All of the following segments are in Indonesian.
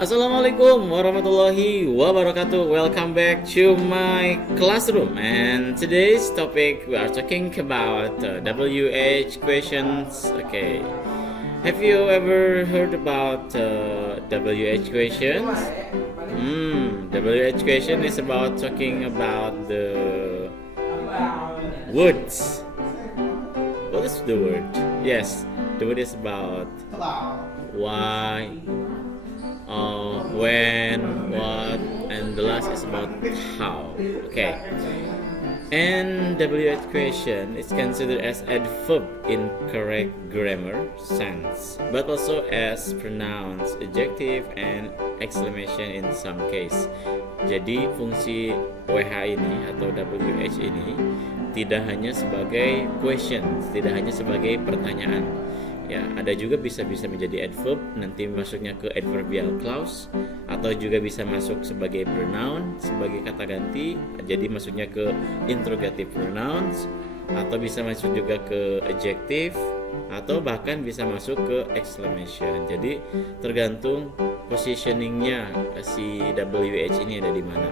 Assalamualaikum warahmatullahi wabarakatuh. Welcome back to my classroom. And today's topic we are talking about WH questions. Okay. Have you ever heard about WH questions? WH question is about talking about the words. What is the word? Yes, the word is about why, when, what, and the last is about how. Okay. And WH question is considered as adverb in correct grammar sense, but also as pronouns, adjective, and exclamation in some case. Jadi fungsi WH ini atau WH ini tidak hanya sebagai question, tidak hanya sebagai pertanyaan. Ya, ada juga bisa menjadi adverb, nanti masuknya ke adverbial clause, atau juga bisa masuk sebagai pronoun, sebagai kata ganti, jadi masuknya ke interrogative pronouns, atau bisa masuk juga ke adjective, atau bahkan bisa masuk ke exclamation. Jadi tergantung positioningnya si WH ini ada di mana.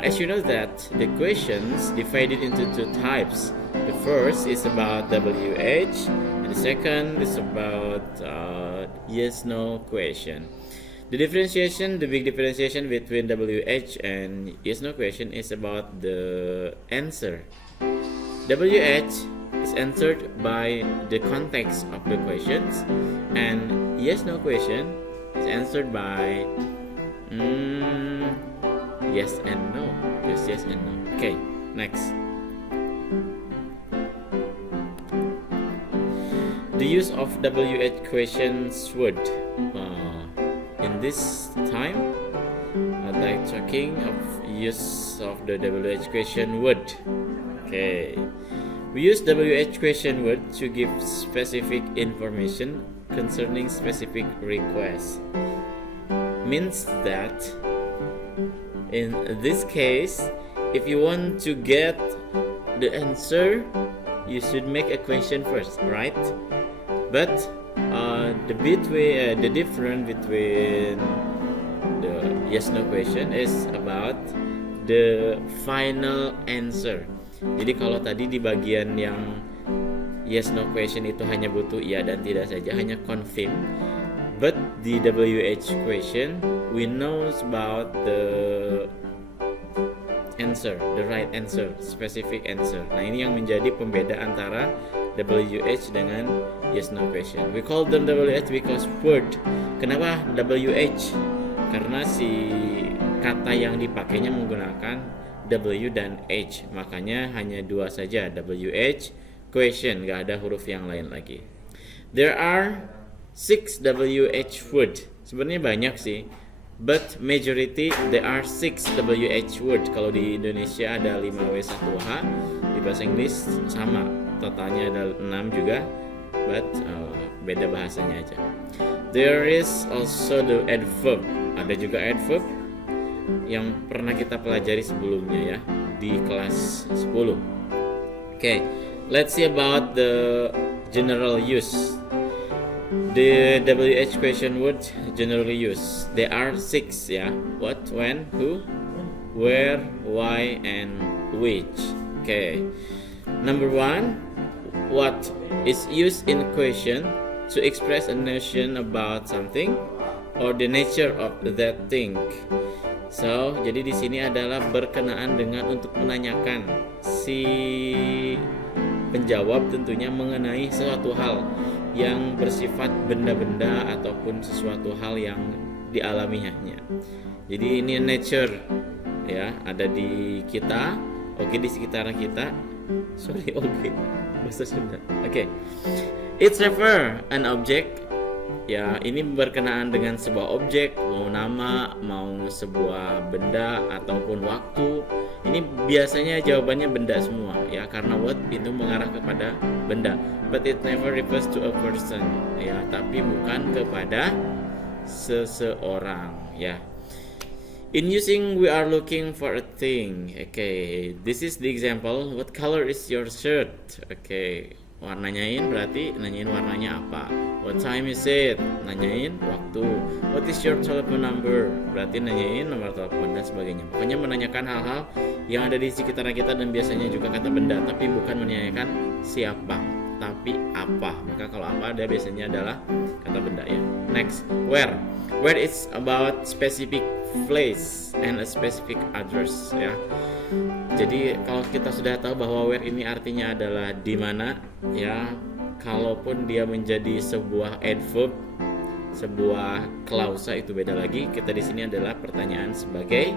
As you know that the questions divided into two types. The first is about WH, and the second is about yes/no question. The big differentiation between WH and yes/no question is about the answer. WH is answered by the context of the questions, and yes/no question is answered by yes and no. Just yes and no. Okay, next. The use of WH questions would in this time I'd like talking of use of the WH question would. Okay, we use WH question would to give specific information concerning specific requests. Means that in this case, if you want to get the answer, you should make a question first, right? But the difference between the yes/no question is about the final answer. Jadi kalau tadi di bagian yang yes/no question itu hanya butuh iya dan tidak saja, hanya confirm. But the WH question, we know about the answer, the right answer, specific answer. Nah, ini yang menjadi pembeda antara WH dengan yes/no question. We call them WH because word. Kenapa WH? Karena si kata yang dipakainya menggunakan W dan H, makanya hanya dua saja, WH question, gak ada huruf yang lain lagi. There are 6 WH word. Sebenarnya banyak sih, but majority there are 6 WH word. Kalau di Indonesia ada 5W1H, di bahasa Inggris sama, totalnya ada 6 juga, but beda bahasanya aja. There is also the adverb. Ada juga adverb yang pernah kita pelajari sebelumnya ya di kelas 10. Okay, let's see about the general use. The WH question word generally used. There are 6 ya. What, when, who, where, why, and which. Okay. Number 1, what is used in question to express a notion about something or the nature of that thing. So, jadi di sini adalah berkenaan dengan untuk menanyakan si penjawab tentunya mengenai sesuatu hal yang bersifat benda-benda ataupun sesuatu hal yang dialaminya. Jadi ini nature ya, ada di kita, oke, di sekitaran kita. Bahasa Sunda. Oke. It's refer an object. Ya, ini berkenaan dengan sebuah objek, mau nama, mau sebuah benda ataupun waktu. Ini biasanya jawabannya benda semua ya, karena what itu mengarah kepada benda. But it never refers to a person ya, tapi bukan kepada seseorang ya. In using we are looking for a thing. Okay, this is the example. What color is your shirt? Okay, warnanyain berarti nanyain warnanya apa. What time is it? Nanyain waktu. what is your telephone number? Berarti nanyain nomor telepon dan sebagainya. Pokoknya menanyakan hal-hal yang ada di sekitar kita dan biasanya juga kata benda, tapi bukan menanyakan siapa, tapi apa. Maka kalau apa ada biasanya adalah kata benda ya. Next, where. Where is about specific place and a specific address ya. Jadi kalau kita sudah tahu bahwa where ini artinya adalah di mana ya, kalaupun dia menjadi sebuah adverb, sebuah klausa itu beda lagi. Kita di sini adalah pertanyaan sebagai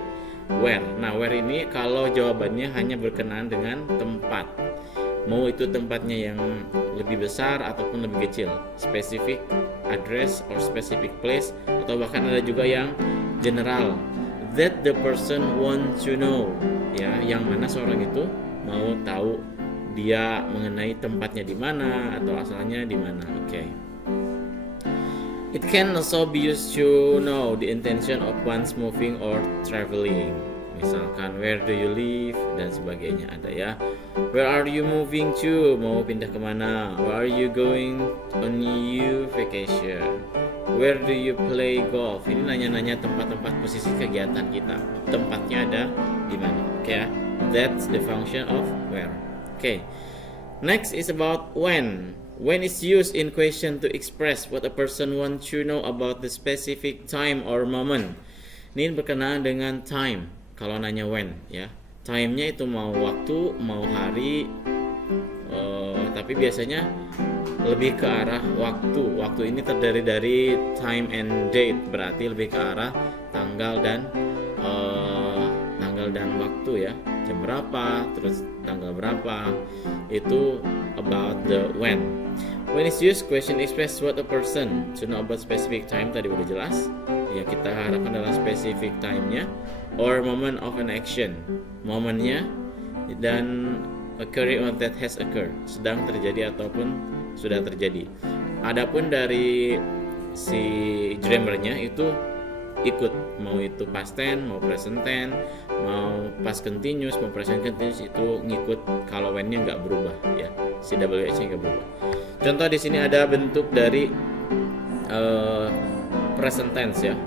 where. Nah, where ini kalau jawabannya hanya berkenaan dengan tempat, mau itu tempatnya yang lebih besar ataupun lebih kecil, specific address or specific place, atau bahkan ada juga yang general, that the person want to know ya, yang mana seorang itu mau tahu dia mengenai tempatnya di mana atau asalnya di mana. Oke. It can also be used to know the intention of one's moving or traveling. Misalkan where do you live dan sebagainya ada ya. Where are you moving to? Mau pindah kemana? Where are you going on your vacation? Where do you play golf? Ini nanya-nanya tempat-tempat posisi kegiatan kita. Tempatnya ada di mana? Oke ya. That's the function of where. Okay. Next is about when. When is used in question to express what a person wants to know about the specific time or moment. Ini berkenaan dengan time. Kalau nanya when ya, time-nya itu mau waktu, mau hari, tapi biasanya lebih ke arah waktu. Waktu ini terdiri dari time and date, berarti lebih ke arah tanggal dan waktu ya, jam berapa, terus tanggal berapa, itu about the when. When is used, question express what a person to know about specific time, tadi udah jelas. Yang kita harapkan adalah specific time-nya or moment of an action, momennya dan occurring or that has occurred, sedang terjadi ataupun sudah terjadi. Adapun dari si grammarnya itu ikut, mau itu past tense, mau present tense, mau past continuous, mau present continuous, itu ngikut. Kalau when-nya nggak berubah ya, si WH-nya nggak berubah. Contoh di sini ada bentuk dari present tense ya.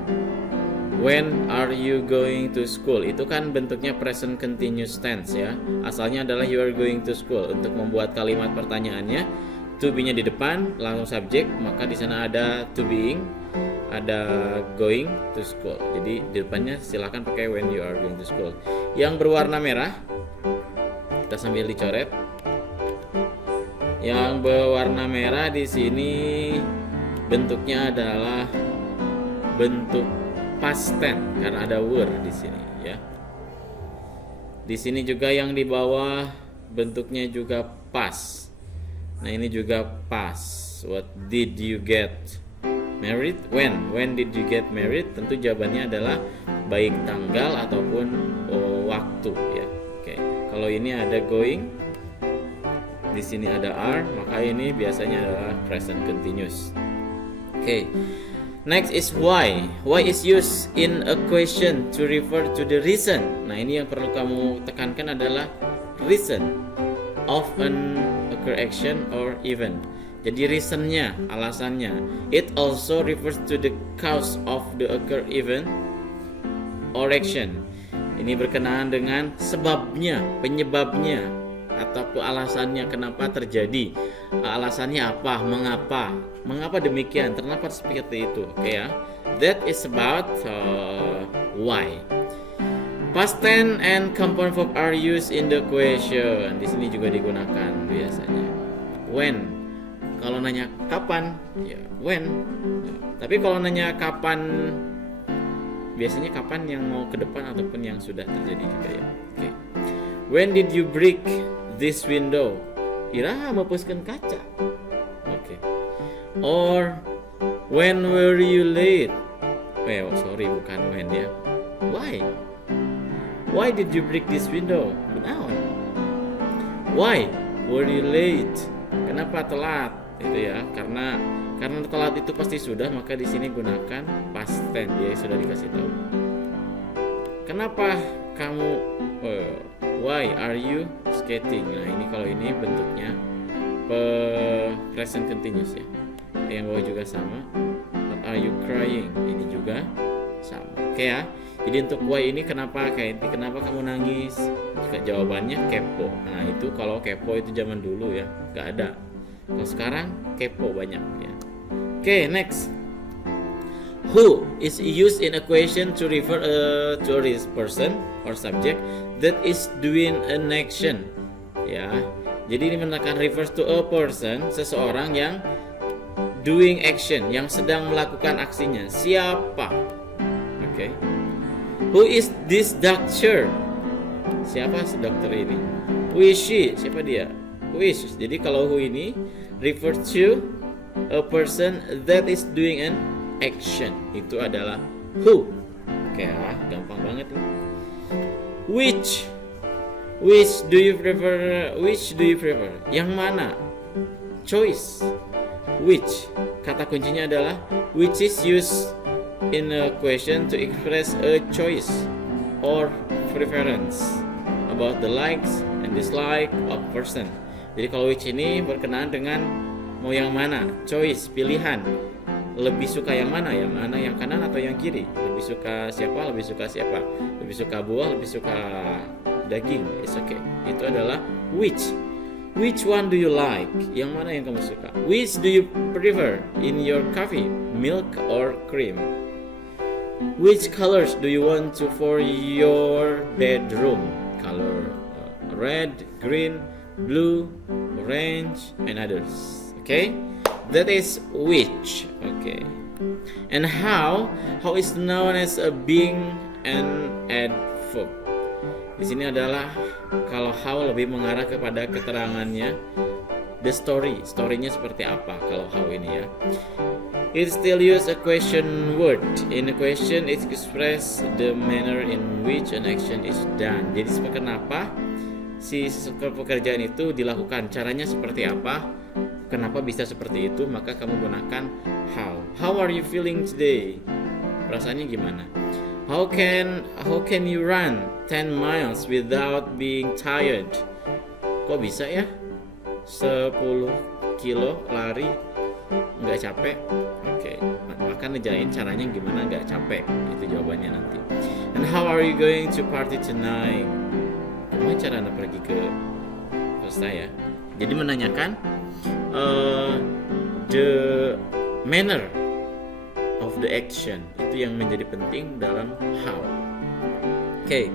When are you going to school? Itu kan bentuknya present continuous tense ya. Asalnya adalah you are going to school. Untuk membuat kalimat pertanyaannya, to be-nya di depan, langsung subjek, maka di sana ada to being, ada going to school. Jadi di depannya silakan pakai when you are going to school. Yang berwarna merah, kita sambil dicoret. Yang berwarna merah di sini bentuknya adalah bentuk past tense karena ada were di sini ya. Di sini juga yang di bawah bentuknya juga past. Nah, ini juga past. What did you get married? When did you get married? Tentu jawabannya adalah baik tanggal ataupun waktu ya. Oke. Kalau ini ada going, di sini ada are, maka ini biasanya adalah present continuous. Oke. Next is why. Why is used in a question to refer to the reason. Nah, ini yang perlu kamu tekankan adalah reason of an occur action or event. Jadi reasonnya, alasannya. It also refers to the cause of the occur event or action. Ini berkenaan dengan sebabnya, penyebabnya, ataupun alasannya kenapa terjadi. Alasannya apa, mengapa demikian, kenapa seperti itu. Oke ya. That is about why. Past tense and compound verb are used in the question. Di sini juga digunakan biasanya. When, kalau nanya kapan, ya when. Tapi kalau nanya kapan, biasanya kapan yang mau ke depan ataupun yang sudah terjadi juga ya. Oke. When did you break this window? Ira mapuskan kaca. Oke. Or when were you late? Sorry, bukan when ya. Why? Why did you break this window? Kunaon? Why were you late? Kenapa telat? Itu ya, karena telat itu pasti sudah, maka di sini gunakan past tense, dia sudah dikasih tahu. Kenapa kamu why are you skating? Nah, ini kalau ini bentuknya present continuous ya. Yang bawah juga sama. What are you crying? Ini juga sama. Oke ya. Jadi untuk why ini kenapa kamu nangis? Jika jawabannya kepo. Nah, itu kalau kepo itu zaman dulu ya, nggak ada. Kalau sekarang kepo banyak ya. Oke, next. Who is used in a question to refer to a person or subject that is doing an action. Ya. Jadi ini menekan refers to a person, seseorang yang doing action, yang sedang melakukan aksinya. Siapa? Oke. Who is this doctor? Siapa si dokter ini? Who is she? Siapa dia? Who is? Jadi kalau who ini refer to a person that is doing an action. Itu adalah who. Oke ya, gampang banget nih. Which do you prefer? Which do you prefer? Yang mana? Choice. Which. Kata kuncinya adalah which is used in a question to express a choice or preference about the likes and dislike of person. Jadi kalau which ini berkenaan dengan mau yang mana, choice, pilihan. Lebih suka yang mana? Yang kanan atau yang kiri? Lebih suka siapa? Lebih suka buah, lebih suka daging. It's okay. Itu adalah which. Which one do you like? Yang mana yang kamu suka? Which do you prefer in your coffee? Milk or cream? Which colors do you want for your bedroom? Color red, green, blue, orange, and others. Okay, that is which. Okay, and how is known as a being an adverb. Di sini adalah kalau how lebih mengarah kepada keterangannya, the story-nya seperti apa kalau how ini ya. It still use a question word. In a question, it express the manner in which an action is done. Jadi kenapa si pekerjaan itu dilakukan? Caranya seperti apa? Kenapa bisa seperti itu? Maka kamu gunakan how. How are you feeling today? Perasaannya gimana? How can you run 10 miles without being tired? Kok bisa ya? 10 kilo lari nggak capek? Oke, maka ngejain caranya gimana nggak capek, itu jawabannya nanti. And how are you going to party tonight? Gimana cara anda pergi ke pesta ya? Jadi menanyakan the manner of the action, itu yang menjadi penting dalam how. Okay,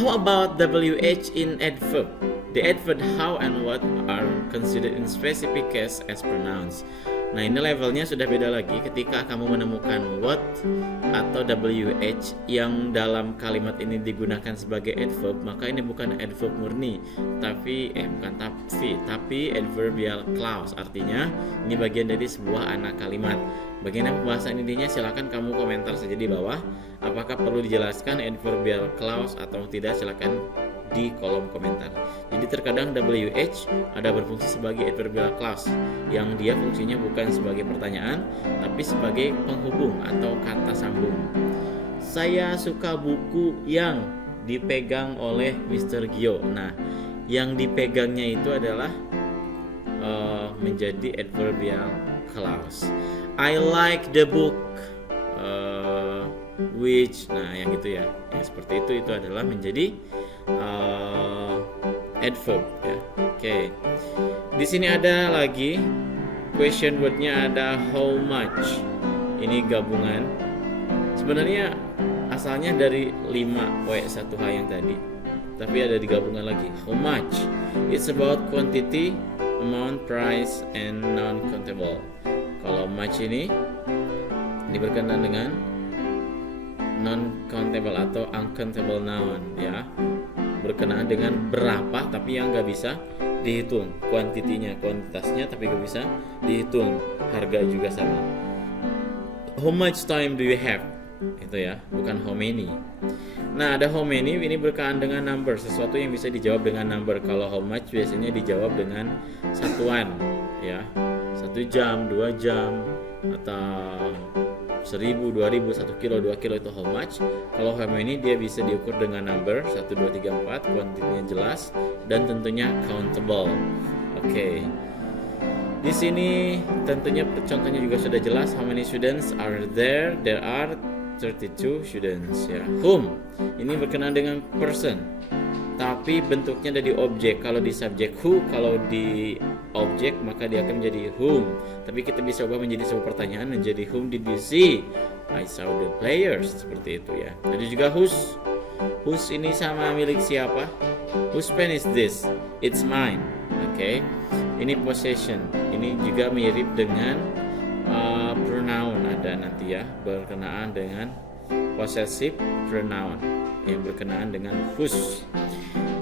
how about WH in adverb? The adverb how and what are considered in specific case as pronouns. Nah, ini levelnya sudah beda lagi ketika kamu menemukan what atau WH yang dalam kalimat ini digunakan sebagai adverb, maka ini bukan adverb murni, tapi adverbial clause. Artinya ini bagian dari sebuah anak kalimat. Bagian pembahasan intinya silakan kamu komentar saja di bawah. Apakah perlu dijelaskan adverbial clause atau tidak, silakan di kolom komentar. Jadi terkadang WH ada berfungsi sebagai adverbial clause yang dia fungsinya bukan sebagai pertanyaan tapi sebagai penghubung atau kata sambung. Saya suka buku yang dipegang oleh Mr. Gio. Nah, yang dipegangnya itu adalah menjadi adverbial clause. I like the book which, nah yang gitu ya, yang seperti itu adalah menjadi adverb ya. Oke. Di sini ada lagi question wordnya, ada how much. Ini gabungan. Sebenarnya asalnya dari 5W1H yang tadi, tapi ada digabungan lagi. How much? It's about quantity, amount, price, and non-countable. Kalau much ini berkenaan dengan non-countable atau uncountable noun ya, berkenaan dengan berapa tapi yang nggak bisa dihitung, kuantitasnya tapi nggak bisa dihitung, harga juga sama. How much time do you have? Itu ya, bukan how many. Nah, ada how many ini berkenaan dengan number, sesuatu yang bisa dijawab dengan number. Kalau how much biasanya dijawab dengan satuan ya, 1 jam, 2 jam, atau 1000, 2000, 1 kilo, 2 kilo, itu how much. Kalau how many dia bisa diukur dengan number 1, 2, 3, 4, kuantitinya jelas dan tentunya countable. Oke. Di sini tentunya contohnya juga sudah jelas. How many students are there? There are 32 students ya. Whom ini berkenaan dengan person, tapi bentuknya dari objek. Kalau di subjek who, kalau di objek maka dia akan menjadi whom. Tapi kita bisa ubah menjadi sebuah pertanyaan menjadi whom did you see? I saw the players, seperti itu ya. Ada juga whose. Whose ini sama milik siapa? Whose pen is this? It's mine. Oke. Ini possession. Ini juga mirip dengan pronoun, ada nanti ya, berkenaan dengan possessive pronoun yang berkenaan dengan whose.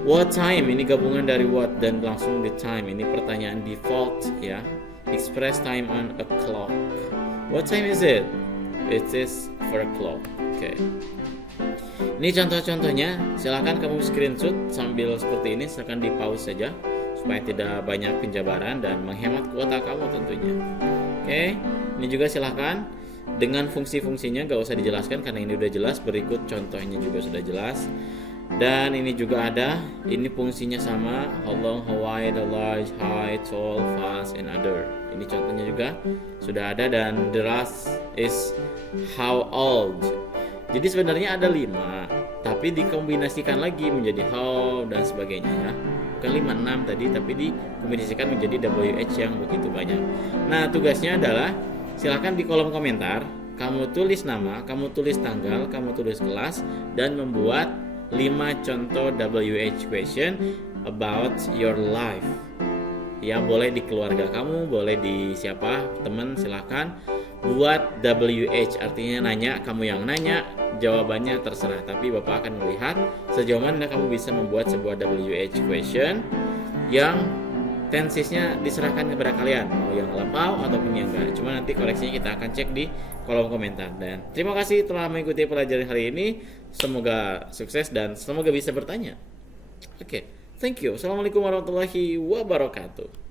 What time ini gabungan dari what dan langsung the time. Ini pertanyaan default ya. Express time on a clock. What time is it? It is 4 o'clock. Oke. Ini contoh-contohnya. Silakan kamu screenshot sambil seperti ini. Silakan di pause saja supaya tidak banyak penjabaran dan menghemat kuota kamu tentunya. Oke, ini juga silahkan dengan fungsi-fungsinya gak usah dijelaskan karena ini udah jelas. Berikut contohnya juga sudah jelas. Dan ini juga ada, ini fungsinya sama, how long, how wide, how large, high, tall, fast, and other. Ini contohnya juga sudah ada. Dan the last is how old. Jadi sebenarnya ada 5, tapi dikombinasikan lagi menjadi how dan sebagainya ya. Bukan 5, 6 tadi, tapi dikombinasikan menjadi WH yang begitu banyak. Nah, tugasnya adalah silakan di kolom komentar kamu tulis nama, kamu tulis tanggal, kamu tulis kelas, dan membuat 5 contoh WH question about your life. Ya, boleh di keluarga kamu, boleh di siapa, teman, silakan buat WH, artinya nanya, kamu yang nanya, jawabannya terserah, tapi Bapak akan melihat sejauh mana kamu bisa membuat sebuah WH question yang tensisnya diserahkan kepada kalian, mau yang lampau ataupun yang enggak. Cuma nanti koreksinya kita akan cek di kolom komentar. Dan terima kasih telah mengikuti pelajaran hari ini. Semoga sukses dan semoga bisa bertanya. Oke, thank you. Assalamualaikum warahmatullahi wabarakatuh.